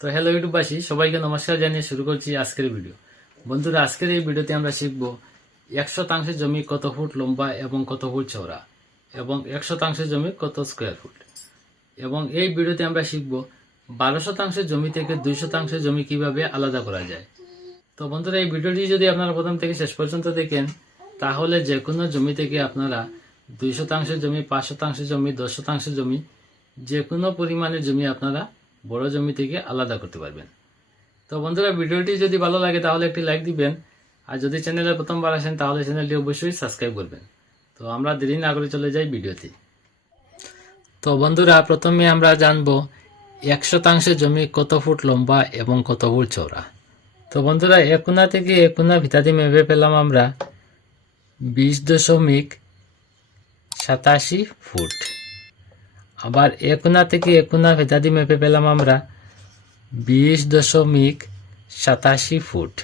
তো হ্যালো ইউটিউববাসী, সবাইকে নমস্কার জানিয়ে শুরু করছি আজকের ভিডিও বন্ধুরা, আজকের এই ভিডিওতে আমরা শিখব এক শতাংশের জমি কত ফুট লম্বা এবং কত ফুট চওড়া এবং এক শতাংশের জমি কত স্কোয়ার ফুট এবং এই ভিডিওতে আমরা শিখব বারো শতাংশের জমি থেকে দুই শতাংশের জমি কীভাবে আলাদা করা যায়। তো বন্ধুরা, এই ভিডিওটি যদি আপনারা প্রথম থেকে শেষ পর্যন্ত দেখেন, তাহলে যে কোনো জমি থেকে আপনারা দুই শতাংশের জমি, পাঁচ শতাংশের জমি, দশ শতাংশের জমি যে কোনো পরিমাণের জমি আপনারা বড় জমি থেকে আলাদা করতে পারবেন। তো বন্ধুরা, ভিডিওটি যদি ভালো লাগে তাহলে একটি লাইক দিবেন। আর যদি চ্যানেলে প্রথমবার আসেন তাহলে চ্যানেলটি অবশ্যই সাবস্ক্রাইব করবেন। তো আমরা দেরি না করে চলে যাই ভিডিওতে। তো বন্ধুরা, প্রথমে আমরা জানব এক শতাংশ জমি কত ফুট লম্বা এবং কত ফুট চওড়া। তো বন্ধুরা একোনা থেকে একোনা ভিতাদি মেপে পেলাম আমরা বিশ দশমিক সাতাশি ফুট। আবার একোনা থেকে একোনা ভেদাদি মেপে পেলাম আমরা বিশ দশমিক সাতাশি ফুট।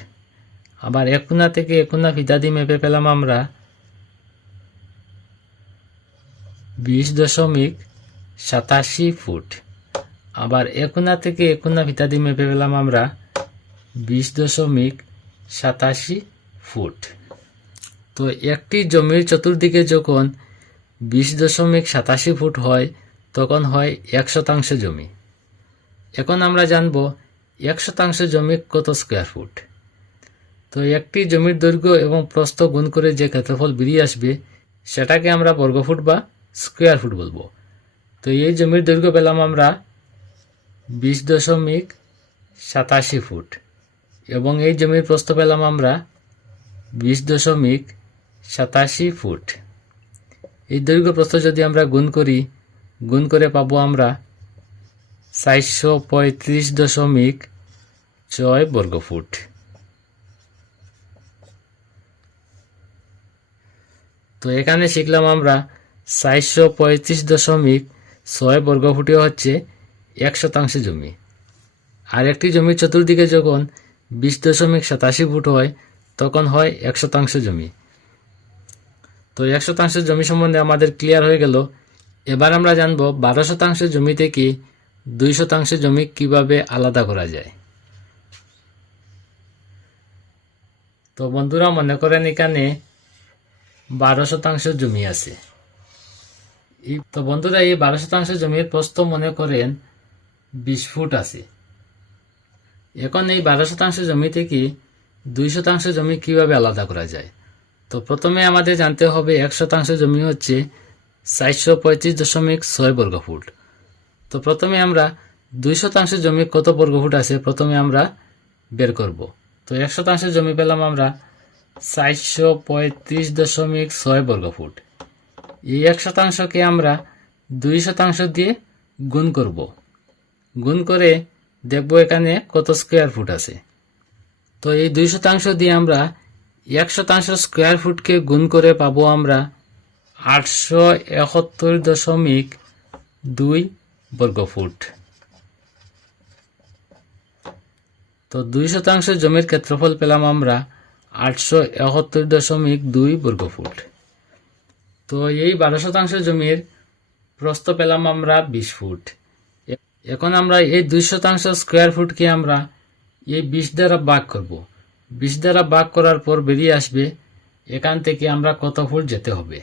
আবার একোনা থেকে একোনা ভিতাদি মেপে পেলাম আমরা বিশ দশমিক সাতাশি ফুট। আবার একোনা থেকে একোনা ভিতাদি মেপে পেলাম আমরা বিশ দশমিক সাতাশি ফুট। তো একটি জমির চতুর্দিকে যখন বিশ দশমিক সাতাশি ফুট হয় তখন হয় এক শতাংশ জমি। এখন আমরা জানব এক শতাংশ জমি কত স্কোয়ার ফুট তো একটি জমির দৈর্ঘ্য এবং প্রস্থ গুণ করে যে ক্ষেত্রফল বেরিয়ে আসবে, সেটাকে আমরা বর্গফুট বা স্কোয়ার ফুট বলব। তো এই জমির দৈর্ঘ্য পেলাম আমরা বিশ দশমিক সাতাশি ফুট। এবং এই জমির প্রস্থ পেলাম আমরা বিশ দশমিক সাতাশি ফুট। এই দৈর্ঘ্য প্রস্থ যদি আমরা গুণ করি গুণ করে পাবো আমরা চারশো পঁয়ত্রিশ দশমিক ছয় বর্গফুট। তো এখানে শিখলাম আমরা চারশো পঁয়ত্রিশ দশমিক ছয় বর্গফুটে হচ্ছে এক শতাংশ জমি। আর একটি জমির চতুর্দিকে যখন বিশ দশমিক সাতাশি ফুট হয়, তখন হয় এক শতাংশ জমি। তো এক শতাংশ জমি সম্বন্ধে আমাদের ক্লিয়ার হয়ে গেল এবার আমরা জানব বারো শতাংশ জমি থেকে দুই শতাংশ জমি কীভাবে আলাদা করা যায়? তো বন্ধুরা, মনে করেন এখানে বারো শতাংশ জমি আছে। এই তো বন্ধুরা, এই বারো শতাংশ জমির প্রস্থ মনে করেন বিশ ফুট আছে। এখন এই বারো শতাংশ জমি থেকে দুই শতাংশ জমি কীভাবে আলাদা করা যায়? তো প্রথমে আমাদের জানতে হবে এক শতাংশ জমি হচ্ছে চারশো পঁয়ত্রিশ দশমিক ছয় বর্গফুট। তো প্রথমে আমরা দুই শতাংশ জমি কত বর্গফুট আছে প্রথমে আমরা বের করব। তো এক শতাংশ জমি পেলাম আমরা চারশো পঁয়ত্রিশ দশমিক ছয় বর্গফুট। এই এক শতাংশকে আমরা দুই শতাংশ দিয়ে গুণ করব। গুণ করে দেখব এখানে কত স্কোয়ার ফুট আছে। তো এই দুই শতাংশ দিয়ে আমরা এক শতাংশ স্কোয়ার ফুটকে গুণ করে পাবো আমরা আটশো একাত্তর দশমিক দুই বর্গফুট। তো দুই শতাংশ জমির ক্ষেত্রফল পেলাম আমরা আটশো একাত্তর দশমিক দুই বর্গফুট। তো এই বারো শতাংশ জমির প্রস্থ পেলাম আমরা বিশ ফুট। এখন আমরা এই দুই শতাংশ স্কোয়ার ফুটকে আমরা এই বিশ দ্বারা ভাগ করব। বিশ দ্বারা ভাগ করার পর বেরিয়ে আসবে এখান থেকে আমরা কত ফুট যেতে হবে?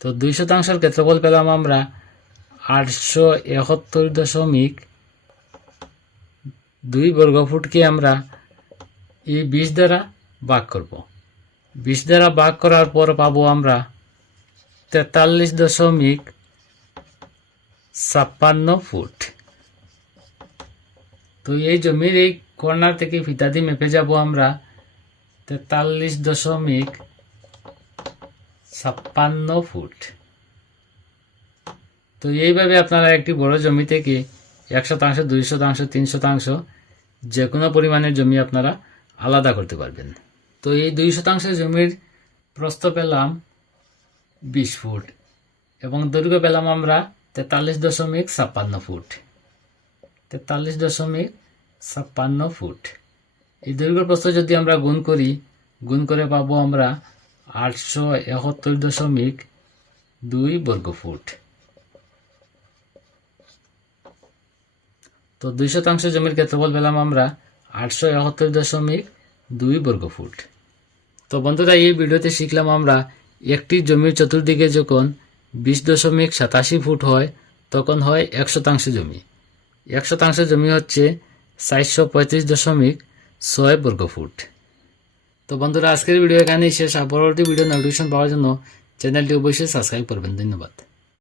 তো দুই শতাংশের ক্ষেত্রফল পেলাম আমরা আটশো একাত্তর দশমিক দুই বর্গফুটকে আমরা এই বিশ দ্বারা ভাগ করব। বিশ দ্বারা ভাগ করার পর পাবো আমরা তেতাল্লিশ দশমিক ছাপ্পান্ন ফুট। তো এই জমির এই কর্নার থেকে ফিতাদি মেপে যাব আমরা তেতাল্লিশ দশমিক ছাপ্পান্ন ফুট। তো এইভাবে আপনারা একটি বড় জমি থেকে এক শতাংশ, দুই শতাংশ, তিন শতাংশ যে কোনো পরিমাণের জমি আপনারা আলাদা করতে পারবেন। তো এই দুই শতাংশ জমির প্রস্থ পেলাম বিশ ফুট এবং দৈর্ঘ্য পেলাম আমরা তেতাল্লিশ দশমিক ছাপ্পান্ন ফুট। তেতাল্লিশ দশমিক ছাপ্পান্ন ফুট। এই দৈর্ঘ্য প্রস্থ যদি আমরা গুণ করি, গুণ করে পাবো আমরা আটশো একাত্তর দশমিক দুই বর্গ ফুট তো দুই শতাংশ জমির ক্ষেত্রফল পেলাম আমরা আটশো একাত্তর দশমিক দুই বর্গ ফুট তো বন্ধুরা, এই ভিডিওতে শিখলাম আমরা একটি জমির চতুর্দিকে যখন বিশ দশমিক সাতাশি ফুট হয়, তখন হয় এক শতাংশ জমি। এক শতাংশ জমি হচ্ছে চারশো পঁয়ত্রিশ দশমিক ছয় বর্গ ফুট তো বন্ধুরা, আজকের ভিডিও এখানেই শেষ। আর পরবর্তী ভিডিও নোটিফিকেশন পাওয়ার জন্য চ্যানেলটি অবশ্যই সাবস্ক্রাইব করবেন। ধন্যবাদ।